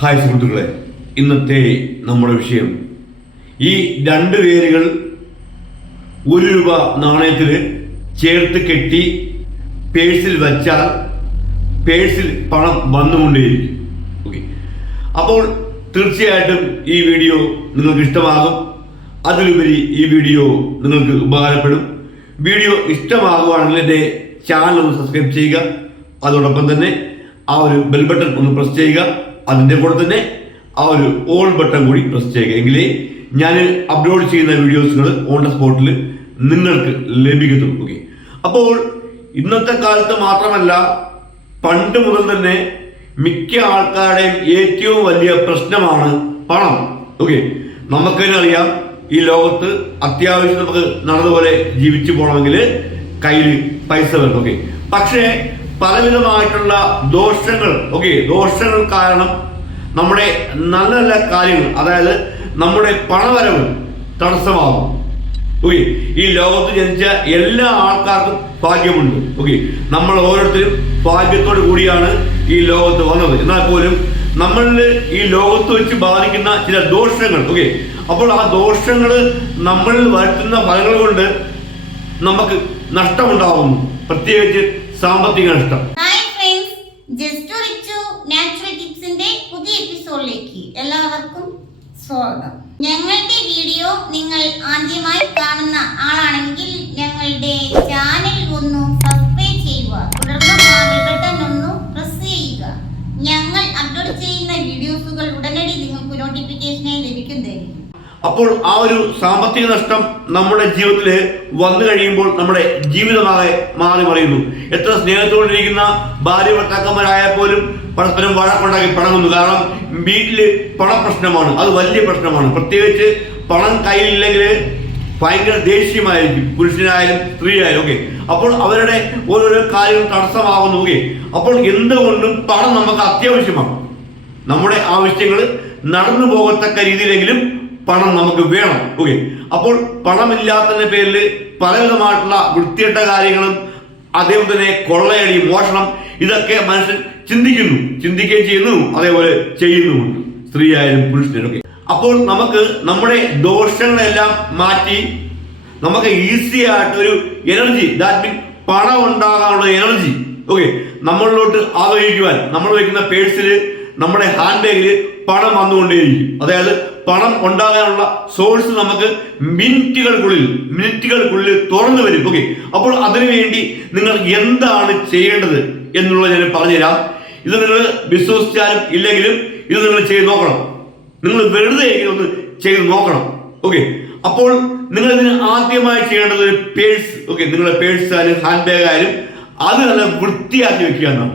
Hi സുഹൃത്തുക്കളെ ഇന്നത്തെ നമ്മുടെ വിഷയം. ഈ രണ്ട് പേരുകൾ ഒരു രൂപ നാണയത്തിൽ ചേർത്ത് കെട്ടി പേഴ്സിൽ വച്ചാൽ പേഴ്സിൽ പണം വന്നുകൊണ്ടേയിരിക്കും. ഓക്കെ അപ്പോൾ തീർച്ചയായിട്ടും ഈ വീഡിയോ നിങ്ങൾക്ക് ഇഷ്ടമാകും. അതിലുപരി ഈ വീഡിയോ നിങ്ങൾക്ക് ഉപകാരപ്പെടും. വീഡിയോ ഇഷ്ടമാകുകയാണെങ്കിൽ എന്റെ ചാനൽ ഒന്ന് സബ്സ്ക്രൈബ് ചെയ്യുക. അതോടൊപ്പം തന്നെ ആ ഒരു ബെൽ ബട്ടൺ ഒന്ന് പ്രസ് ചെയ്യുക. അതിന്റെ കൂടെ തന്നെ ആ ഒരു ഓൾ ബട്ടൺ കൂടി പ്രസ് ചെയ്യുക. എങ്കിലേ ഞാൻ അപ്ലോഡ് ചെയ്യുന്ന വീഡിയോസുകൾ ഓൺ ദ സ്പോട്ടിൽ നിങ്ങൾക്ക് ലഭിക്കത്തുള്ളൂ. ഓക്കെ അപ്പോൾ ഇന്നത്തെ കാലത്ത് മാത്രമല്ല പണ്ട് മുതൽ തന്നെ മിക്ക ആൾക്കാരുടെയും ഏറ്റവും വലിയ പ്രശ്നമാണ് പണം. ഓക്കെ നമുക്ക് തന്നെ അറിയാം ഈ ലോകത്ത് അത്യാവശ്യം നമുക്ക് നടന്നതുപോലെ ജീവിച്ചു പോകണമെങ്കിൽ കയ്യിൽ പൈസ വേണം. ഓക്കെ പക്ഷേ പലവിധമായിട്ടുള്ള ദോഷങ്ങൾ ഓക്കെ ദോഷങ്ങൾ കാരണം നമ്മുടെ നല്ല നല്ല കാര്യങ്ങൾ അതായത് നമ്മുടെ പണവരവ് തടസ്സമാകും. ഓക്കെ ഈ ലോകത്ത് ജനിച്ച എല്ലാ ആൾക്കാർക്കും ഭാഗ്യമുണ്ട്. ഓക്കെ നമ്മൾ ഓരോരുത്തരും ഭാഗ്യത്തോടു കൂടിയാണ് ഈ ലോകത്ത് വന്നത്. എന്നാൽ പോലും നമ്മളിൽ ഈ ലോകത്ത് വെച്ച് ബാധിക്കുന്ന ചില ദോഷങ്ങൾ ഓക്കെ അപ്പോൾ ആ ദോഷങ്ങൾ നമ്മളിൽ വരുത്തുന്ന ഫലങ്ങൾ കൊണ്ട് നമുക്ക് നഷ്ടമുണ്ടാകുന്നു പ്രത്യേകിച്ച് സാമ്പത്തിക നഷ്ടം hi friends just Richu natural ടിപ്സിന്റെ പുതിയ എപ്പിസോഡിലേക്ക് എല്ലാവർക്കും സ്വാഗതം. ഞങ്ങളുടെ വീഡിയോ നിങ്ങൾ ആദ്യമായി കാണുന്ന ആളാണെങ്കിൽ ഞങ്ങളുടെ ചാനൽ ഒന്ന് സബ്സ്ക്രൈബ് ചെയ്യുക. തുടർന്ന് ബട്ടൺ ഒന്ന് പ്രസ് ചെയ്യുക. ഞങ്ങൾ അപ്ലോഡ് ചെയ്യുന്ന വീഡിയോസുകൾ ഉടനടി നിങ്ങൾക്ക് നോട്ടിഫിക്കേഷനായി ലഭിക്കുന്നതായിരിക്കും അപ്പോൾ ആ ഒരു സാമ്പത്തിക നഷ്ടം നമ്മുടെ ജീവിതത്തിൽ വന്നു കഴിയുമ്പോൾ നമ്മുടെ ജീവിതമാകെ മാറി മറിയുന്നു. എത്ര സ്നേഹത്തോടിരിക്കുന്ന ഭാര്യ ഭർത്താക്കന്മാരായാൽ പോലും പരസ്പരം വഴക്കുണ്ടാക്കി പണങ്ങുന്നു കാരണം വീട്ടിൽ പണപ്രശ്നമാണ് അത് വലിയ പ്രശ്നമാണ്. പ്രത്യേകിച്ച് പണം കയ്യിലില്ലെങ്കിൽ ഭയങ്കര ദേഷ്യമായിരിക്കും. പുരുഷനായാലും സ്ത്രീയായാലും. ഓക്കെ. അപ്പോൾ അവരുടെ ഓരോരോ കാര്യങ്ങൾ തടസ്സമാകുന്നു. ഓക്കെ. അപ്പോൾ എന്തുകൊണ്ടും പണം നമുക്ക് അത്യാവശ്യമാണ്. നമ്മുടെ ആവശ്യങ്ങൾ നടന്നു പോകത്തക്ക രീതിയിലെങ്കിലും പണം നമുക്ക് വേണം. ഓക്കെ അപ്പോൾ പണമില്ലാത്തതിന്റെ പേരിൽ പലവിധമായിട്ടുള്ള വൃത്തികെട്ട കാര്യങ്ങളും അതേപോലെ തന്നെ കൊള്ളയടി മോഷണം ഇതൊക്കെ മനുഷ്യൻ ചിന്തിക്കുന്നു. ചിന്തിക്കുകയും ചെയ്യുന്നു. അതേപോലെ ചെയ്യുന്നുമുണ്ട്. സ്ത്രീ ആയാലും പുരുഷനും ഒക്കെ. അപ്പോൾ നമുക്ക് നമ്മുടെ ദോഷങ്ങളെല്ലാം മാറ്റി നമുക്ക് ഈസി ആയിട്ട് ഒരു എനർജി ദാറ്റ് മീൻ പണം ഉണ്ടാകാനുള്ള എനർജി ഓക്കെ നമ്മളിലോട്ട് ആഗ്രഹിക്കുവാൻ നമ്മൾ വയ്ക്കുന്ന പേഴ്സിൽ നമ്മുടെ ഹാൻഡ് ബാഗിൽ പണം വന്നുകൊണ്ടേയിരിക്കും. അതായത് പണം ഉണ്ടാകാനുള്ള സോഴ്സ് നമുക്ക് മിനിറ്റുകൾക്കുള്ളിൽ മിനിറ്റുകൾക്കുള്ളിൽ തുറന്നു വരും. ഓക്കെ അപ്പോൾ അതിനുവേണ്ടി നിങ്ങൾ എന്താണ് ചെയ്യേണ്ടത് എന്നുള്ളത് ഞാൻ പറഞ്ഞുതരാം. ഇത് നിങ്ങൾ വിശ്വസിച്ചാലും ഇല്ലെങ്കിലും ഇത് നിങ്ങൾ ചെയ്ത് നോക്കണം. നിങ്ങൾ വെറുതെ ഒന്ന് ചെയ്ത് നോക്കണം. ഓക്കെ അപ്പോൾ നിങ്ങൾ ഇതിന് ആദ്യമായി ചെയ്യേണ്ടത് പേഴ്സ് ഓക്കെ നിങ്ങളുടെ പേഴ്സ് ആയാലും ഹാൻഡ് ബാഗ് ആയാലും അത് നല്ല വൃത്തിയാക്കി വെക്കുക എന്നാണ്.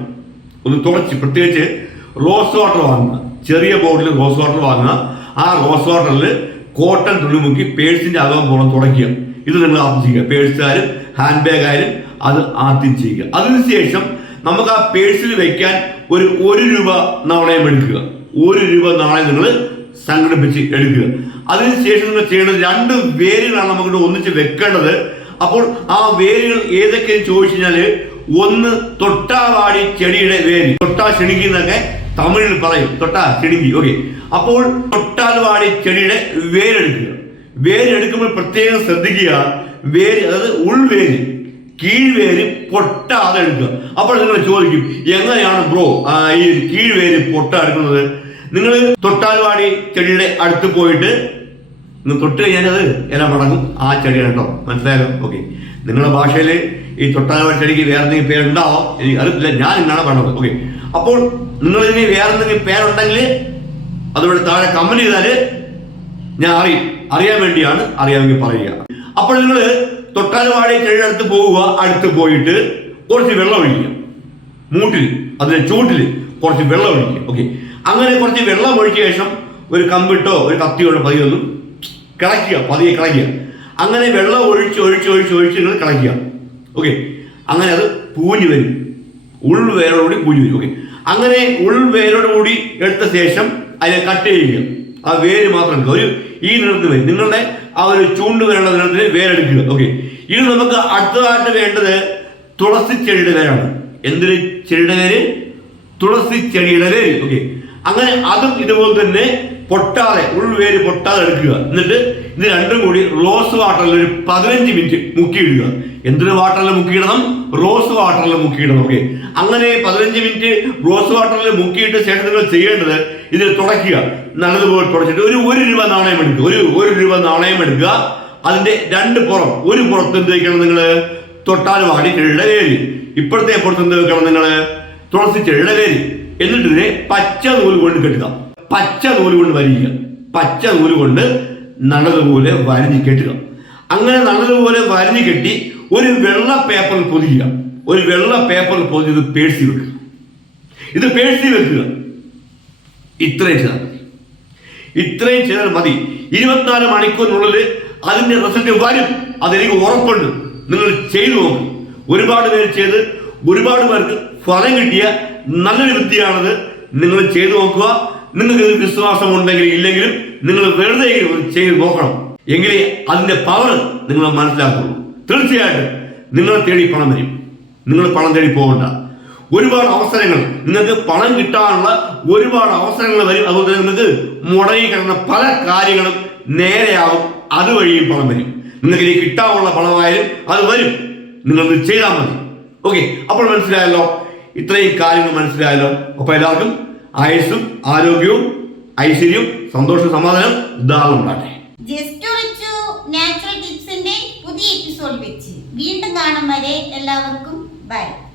ഒന്ന് തുറച്ച് പ്രത്യേകിച്ച് റോസ് വാട്ടർ വാങ്ങുക. ചെറിയ ബോട്ടിൽ റോസ് വാട്ടർ വാങ്ങുക. ആ റോസ് വാട്ടറിൽ കോട്ടൺ തുണി മുക്കി പേഴ്സിന്റെ അകം പോകണം തുടയ്ക്കുക. ഇത് നിങ്ങൾ ആദ്യം ചെയ്യുക. പേഴ്സായാലും ഹാൻഡ് ബാഗ് ആയാലും അത് ആദ്യം ചെയ്യുക. അതിനുശേഷം നമുക്ക് ആ പേഴ്സിൽ വെക്കാൻ ഒരു ഒരു രൂപ നാണയം എടുക്കുക. ഒരു രൂപ നാണയം നിങ്ങൾ സംഘടിപ്പിച്ച് എടുക്കുക. അതിനുശേഷം നിങ്ങൾ ചെയ്യേണ്ടത് രണ്ട് വേരുകളാണ് നമുക്ക് ഒന്നിച്ച് വെക്കേണ്ടത്. അപ്പോൾ ആ വേരുകൾ ഏതൊക്കെയെന്ന് ചോദിച്ചു കഴിഞ്ഞാൽ ഒന്ന് തൊട്ടാവാടി ചെടിയുടെ വേര്. തൊട്ടാ ക്ഷണിക്കുന്നതൊക്കെ തമിഴിൽ പറയും. തൊട്ടാ ചെടിങ്കി. ഓക്കെ അപ്പോൾ തൊട്ടാൽവാടി ചെടിയുടെ വേരെടുക്കുക. വേരെടുക്കുമ്പോൾ പ്രത്യേകം ശ്രദ്ധിക്കുക. വേര് അതായത് ഉൾവേര് കീഴ്വേര് പൊട്ടാതെ എടുക്കുക. അപ്പോൾ നിങ്ങൾ ചോദിക്കും എങ്ങനെയാണ് ബ്രോ ഈ കീഴ്വേര് പൊട്ട എടുക്കുന്നത് നിങ്ങൾ തൊട്ടാൽവാടി ചെടിയുടെ അടുത്ത് പോയിട്ട് നിങ്ങൾ തൊട്ട് കഴിഞ്ഞാൽ അത് ഇല മടങ്ങും. ആ ചെടി കേട്ടോ. മനസ്സിലായോ ഓക്കെ നിങ്ങളുടെ ഭാഷയിൽ ഈ തൊട്ടാൽവാടി ചെടിക്ക് വേറെ എന്തെങ്കിലും പേരുണ്ടാവോ. എനിക്ക് അറിയില്ല ഞാൻ ഇന്നാണ് പറഞ്ഞത്. ഓക്കെ അപ്പോൾ നിങ്ങൾ ഇനി വേറെ എന്തെങ്കിലും പേരുണ്ടെങ്കിൽ അതുപോലെ താഴെ കമന്റ് ചെയ്താൽ ഞാൻ അറിയും. അറിയാൻ വേണ്ടിയാണ് അറിയാമെങ്കിൽ പറയുക. അപ്പോൾ നിങ്ങൾ തൊട്ടാൽവാടി ചെടിയുടെ അടുത്ത് പോവുക അടുത്ത് പോയിട്ട് കുറച്ച് വെള്ളം ഒഴിക്കുക. മൂട്ടിൽ അതിന് ചൂട്ടിൽ കുറച്ച് വെള്ളം ഒഴിക്കുക. ഓക്കെ അങ്ങനെ കുറച്ച് വെള്ളം ഒഴിച്ച ശേഷം ഒരു കമ്പിട്ടോ ഒരു കത്തിയോ പതിയൊന്നും കിളയ്ക്കുക പതിയെ കിളയ്ക്കുക. അങ്ങനെ വെള്ളം ഒഴിച്ച് ഒഴിച്ച് ഒഴിച്ച് ഒഴിച്ച് നിങ്ങൾ കിളയ്ക്കുക. ഓക്കെ അങ്ങനെ അത് പൂഞ്ഞു വരും. ഉൾവേരോടുകൂടി പൂഞ്ഞു ഓക്കെ അങ്ങനെ ഉൾവേരോടുകൂടി എടുത്ത ശേഷം അതിനെ കട്ട് ചെയ്യുക. ആ വേര് മാത്രം എടുക്കുക. ഒരു ഈ നിറത്തിന് വരും. നിങ്ങളുടെ ആ ഒരു ചൂണ്ട് വരെയുള്ള നിറത്തിന് വേരെടുക്കുക ഓക്കെ ഇനി നമുക്ക് അടുത്തതായിട്ട് വേണ്ടത് തുളസി ചെടിയുടെ വേരാണ്. എന്തൊരു ചെടിയുടെ വേര്? തുളസി ചെടിയുടെ വേര്. ഓക്കെ അങ്ങനെ അതും ഇതുപോലെ തന്നെ പൊട്ടാതെ ഉൾവേര് പൊട്ടാതെ എടുക്കുക. എന്നിട്ട് ഇത് രണ്ടും കൂടി റോസ് വാട്ടറിൽ ഒരു പതിനഞ്ച് മിനിറ്റ് മുക്കിയിടുക. എന്തൊരു വാട്ടറിൽ മുക്കിയിടണം? റോസ് വാട്ടറിൽ മുക്കിയിടണം. ഓക്കെ അങ്ങനെ പതിനഞ്ച് മിനിറ്റ് റോസ് വാട്ടറിൽ മുക്കിയിട്ട് ശേഷം നിങ്ങൾ ചെയ്യേണ്ടത് ഇതിൽ തുടയ്ക്കുക. നല്ലതുപോലെ തുടച്ചിട്ട് ഒരു ഒരു രൂപ നാണയം എടുക്കുക. ഒരു ഒരു രൂപ നാണയം എടുക്കുക. അതിന്റെ രണ്ട് പുറം ഒരു പുറത്ത് എന്ത് വയ്ക്കണം നിങ്ങൾ തൊട്ടാൽ വാടി ചെടിയുടെ ഇപ്പോഴത്തെ പുറത്ത് എന്ത് വെക്കണം നിങ്ങൾ തുളസി ചെടിയുടെ എന്നിട്ട് പച്ച നൂൽ കൊണ്ട് കെട്ടുക. പച്ച നൂൽ കൊണ്ട് വരിക പച്ച നൂൽ കൊണ്ട് നല്ലതുപോലെ വരഞ്ഞ് കെട്ടുക. അങ്ങനെ നല്ലതുപോലെ വരഞ്ഞ് കെട്ടി ഒരു വെള്ള പേപ്പറിൽ പൊതിയുക. ഒരു വെള്ള പൊതിഞ്ഞ് ഇത് പേഴ്സി വെക്കുക ഇത് പേഴ്സി വെക്കുക. ഇത്രയും ചെയ്താൽ മതി. ഇത്രയും ചെയ്താൽ മതി. ഇരുപത്തിനാല് മണിക്കൂറിനുള്ളിൽ അതിന്റെ റിസൾട്ട് വരും. അതെനിക്ക് ഉറപ്പുണ്ട്. നിങ്ങൾ ചെയ്തു നോക്കും. ഒരുപാട് പേര് ചെയ്ത് ഒരുപാട് പേർക്ക് ഫലം കിട്ടിയ നല്ലൊരു വിദ്യയാണത് നിങ്ങൾ ചെയ്തു നോക്കുക. നിങ്ങൾക്ക് ഇത് വിശ്വാസം ഉണ്ടെങ്കിലും ഇല്ലെങ്കിലും നിങ്ങൾ വെറുതെ ചെയ്ത് നോക്കണം. എങ്കിലേ അതിന്റെ പവർ നിങ്ങൾ മനസ്സിലാക്കുള്ളൂ. തീർച്ചയായിട്ടും നിങ്ങളെ തേടി പണം വരും. നിങ്ങൾ പണം തേടി പോകണ്ട. ഒരുപാട് അവസരങ്ങൾ. നിങ്ങൾക്ക് പണം കിട്ടാനുള്ള ഒരുപാട് അവസരങ്ങൾ വരും. അതുപോലെ നിങ്ങൾക്ക് മുടങ്ങി കിടന്ന പല കാര്യങ്ങളും നേരെയാവും. അതുവഴിയും പണം വരും. നിങ്ങൾക്ക് ഇനി കിട്ടാനുള്ള പണമായാലും അത് വരും. നിങ്ങൾ ചെയ്താൽ മതി. ഓക്കെ. അപ്പോൾ മനസ്സിലായല്ലോ? ഇത്രയും കാര്യങ്ങൾ മനസ്സിലായല്ലോ? അപ്പോൾ എല്ലാവർക്കും ആയുസ്സും ആരോഗ്യവും ഐശ്വര്യവും സന്തോഷവും സമാധാനം ധാരാളം ഉണ്ടാകട്ടെ. നാച്ചുറൽ ടിപ്സിന്റെ പുതിയ എപ്പിസോഡ് വെച്ച് വീണ്ടും കാണും വരെ എല്ലാവർക്കും Bye.